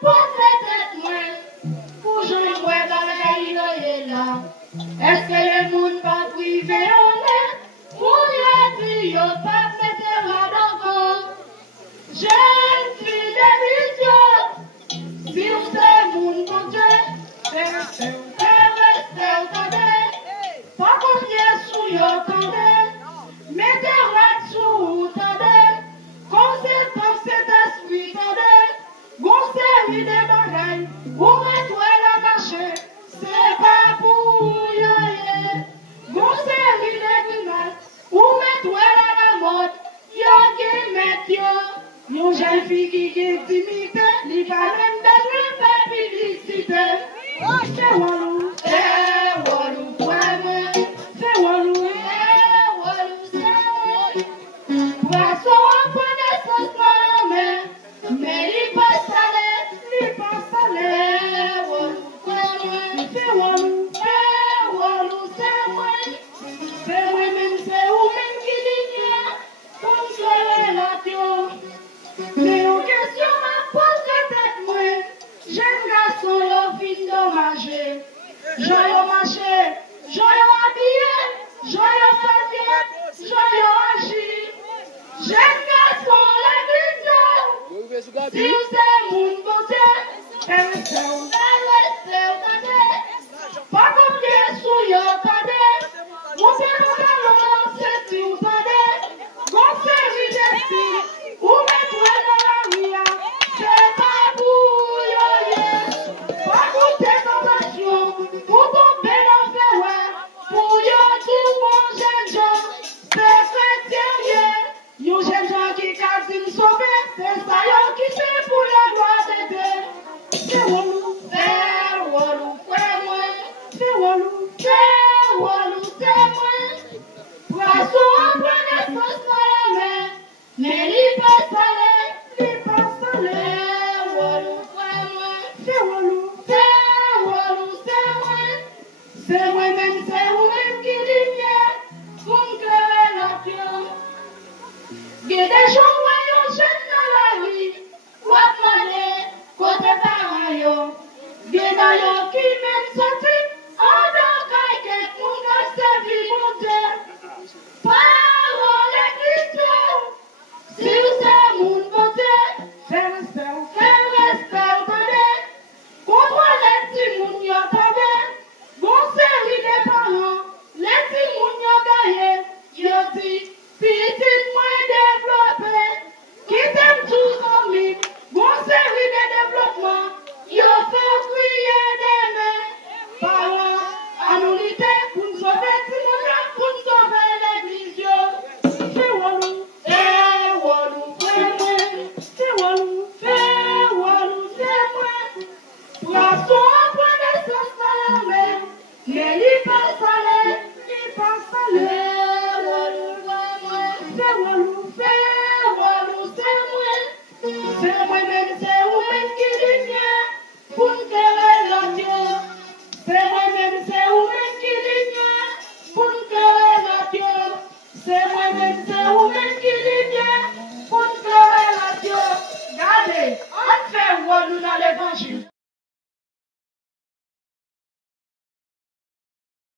Posez tête moi, pour je vois dans la là. Est-ce que le monde va priver en l'air? Pour y dit, yo pas mettre la d'enfant. Jeune fille de vision, si vous êtes mon bon Dieu, restez, pas combien sous yo tendez, mettez la sous tendez, conséquence cet esprit tendez. Conseil des bagailles, où est-toi la marche? C'est pas pour y Conseil des grimaces, où est-toi la mode? Yo qui met yo, yon jeune fille qui est timide, li pas même de publicité. C'est walou, ouais, c'est walou, c'est walou. Poisson en connaissance dans la mer. Mais il passe à c'est moi-même, c'est vous-même qui dit pour me la tio. C'est une question m'a posé tête moi. Jeune garçon, yo fin dommagé. Joyeux marché, joyeux habillé, joyeux fatigué, joyeux agi. Jeune garçon, l'église. Si vous êtes mon beauté, restez pas comme des souillons, vous êtes dans c'est si vous tendez, conseil d'esprit, vous mettez dans la vie, c'est pas pour yo, pas goûter tentation, pour tomber dans le ouais, pour yo tout bon jeune gens, c'est chrétien, yo jeune gens qui cassent une sauver, c'est ça yo qui fait pour la gloire de Dieu. C'est walou, frère moi, c'est walou, c'est moi. Poisson en connaissance dans la mer, mais il passe à l'air, walou, frère moi, c'est walou, c'est moi. C'est moi-même, c'est vous-même qui dit pour me clairer la pierre. Il y a des gens qui sont dans la vie, quoi demander, côté parents, il y a des gens qui même sorti, en tant qu'un monde a servi mon Dieu. Parole de Christ, si vous êtes mon bon Dieu, c'est